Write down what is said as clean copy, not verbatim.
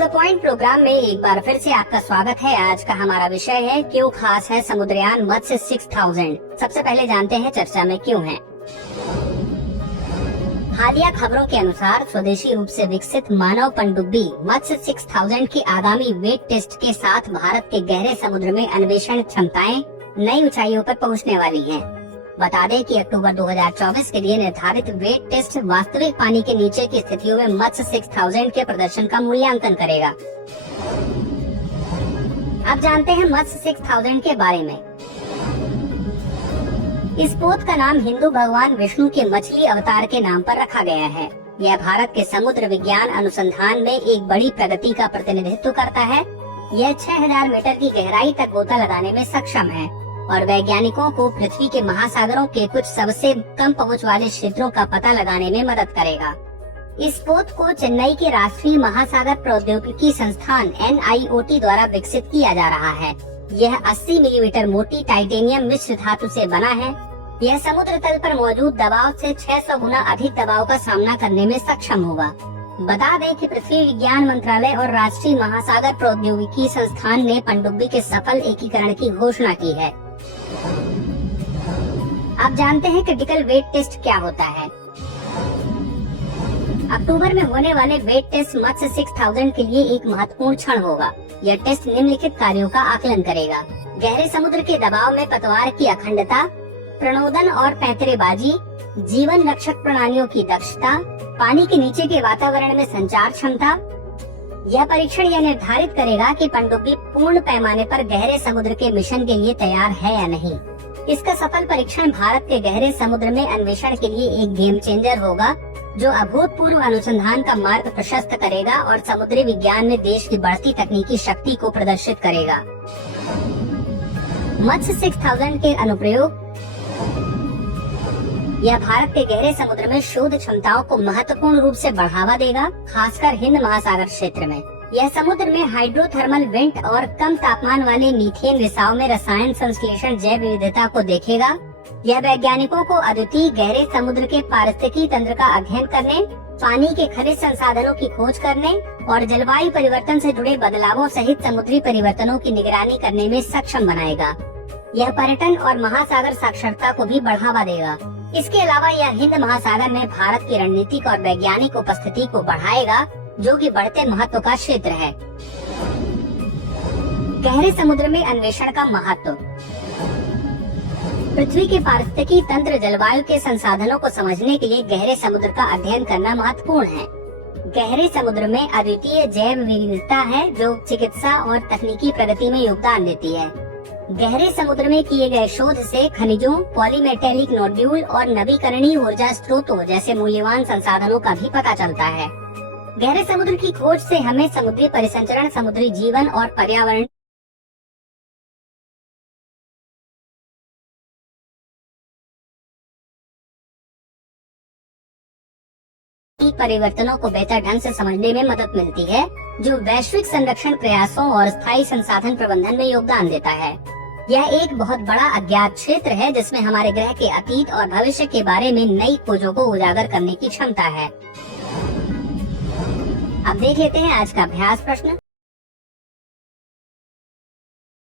The point programme में एक बार फिर से आपका स्वागत है। आज का हमारा विषय है क्यों खास है समुद्रयान मत्स्य 6000। सबसे पहले जानते हैं चर्चा में क्यों है। हालिया खबरों के अनुसार स्वदेशी रूप से विकसित मानव पनडुब्बी मत्स्य 6000 की आगामी वेट टेस्ट के साथ भारत के गहरे समुद्र में अन्वेषण क्षमताएं नई ऊंचाइयों पर पहुंचने वाली हैं। बता दें कि अक्टूबर 2024 के लिए निर्धारित वेट टेस्ट वास्तविक पानी के नीचे की स्थितियों में मत्स्य 6000 के प्रदर्शन का मूल्यांकन करेगा। अब जानते हैं मत्स्य 6000 के बारे में। इस पोत का नाम हिंदू भगवान विष्णु के मछली अवतार के नाम पर रखा गया है। यह भारत के समुद्र विज्ञान अनुसंधान में एक बड़ी प्रगति का प्रतिनिधित्व करता है। यह 6000 मीटर की गहराई तक गोता लगाने में सक्षम है और वैज्ञानिकों को पृथ्वी के महासागरों के कुछ सबसे कम पहुंच वाले क्षेत्रों का पता लगाने में मदद करेगा। इस पोत को चेन्नई के राष्ट्रीय महासागर प्रौद्योगिकी संस्थान NIOT द्वारा विकसित किया जा रहा है। यह 80 मिलीमीटर मोटी टाइटेनियम मिश्र धातु से बना है। यह समुद्र तल पर मौजूद दबाव से 600 गुना अधिक दबाव का सामना करने में सक्षम होगा। बता दें कि पृथ्वी विज्ञान मंत्रालय और राष्ट्रीय महासागर प्रौद्योगिकी संस्थान ने पनडुब्बी के सफल एकीकरण की घोषणा की है। अब जानते हैं क्रिटिकल वेट टेस्ट क्या होता है। अक्टूबर में होने वाले वेट टेस्ट मत्स्य 6000 के लिए एक महत्वपूर्ण क्षण होगा। यह टेस्ट निम्नलिखित कार्यों का आकलन करेगा: गहरे समुद्र के दबाव में पतवार की अखंडता, प्रणोदन और पैंतरेबाजी, जीवन रक्षक प्रणालियों की दक्षता, पानी के नीचे के वातावरण में संचार क्षमता। यह परीक्षण यह निर्धारित करेगा कि पनडुब्बी पूर्ण पैमाने पर गहरे समुद्र के मिशन के लिए तैयार है या नहीं। इसका सफल परीक्षण भारत के गहरे समुद्र में अन्वेषण के लिए एक गेम चेंजर होगा, जो अभूतपूर्व अनुसंधान का मार्ग प्रशस्त करेगा और समुद्री विज्ञान में देश की बढ़ती तकनीकी शक्ति को प्रदर्शित करेगा। मत्स्य 6000 के अनुप्रयोग: यह भारत के गहरे समुद्र में शोध क्षमताओं को महत्वपूर्ण रूप से बढ़ावा देगा, खासकर हिंद महासागर क्षेत्र में। यह समुद्र में हाइड्रोथर्मल वेंट और कम तापमान वाले मीथेन रिसाव में रसायन संश्लेषण जैव विविधता को देखेगा। यह वैज्ञानिकों को अद्वितीय गहरे समुद्र के पारिस्थितिकी तंत्र का अध्ययन करने, पानी के खनिज संसाधनों की खोज करने और जलवायु परिवर्तन से जुड़े बदलावों सहित समुद्री परिवर्तनों की निगरानी करने में सक्षम बनाएगा। यह पर्यटन और महासागर साक्षरता को भी बढ़ावा देगा। इसके अलावा यह हिंद महासागर में भारत की रणनीतिक और वैज्ञानिक उपस्थिति को बढ़ाएगा, जो कि बढ़ते महत्व का क्षेत्र है। गहरे समुद्र में अन्वेषण का महत्व: पृथ्वी के पारिस्थितिकी तंत्र, जलवायु के संसाधनों को समझने के लिए गहरे समुद्र का अध्ययन करना महत्वपूर्ण है। गहरे समुद्र में अद्वितीय जैव विविधता है, जो चिकित्सा और तकनीकी प्रगति में योगदान देती है। गहरे समुद्र में किए गए शोध से खनिजों, पॉलीमेटेलिक नोड्यूल और नवीकरणीय ऊर्जा स्रोतों जैसे मूल्यवान संसाधनों का भी पता चलता है। गहरे समुद्र की खोज से हमें समुद्री परिसंचरण, समुद्री जीवन और पर्यावरण परिवर्तनों को बेहतर ढंग से समझने में मदद मिलती है, जो वैश्विक संरक्षण प्रयासों और स्थायी संसाधन प्रबंधन में योगदान देता है। यह एक बहुत बड़ा अज्ञात क्षेत्र है, जिसमें हमारे ग्रह के अतीत और भविष्य के बारे में नई खोजों को उजागर करने की क्षमता है। अब देख लेते हैं आज का अभ्यास प्रश्न।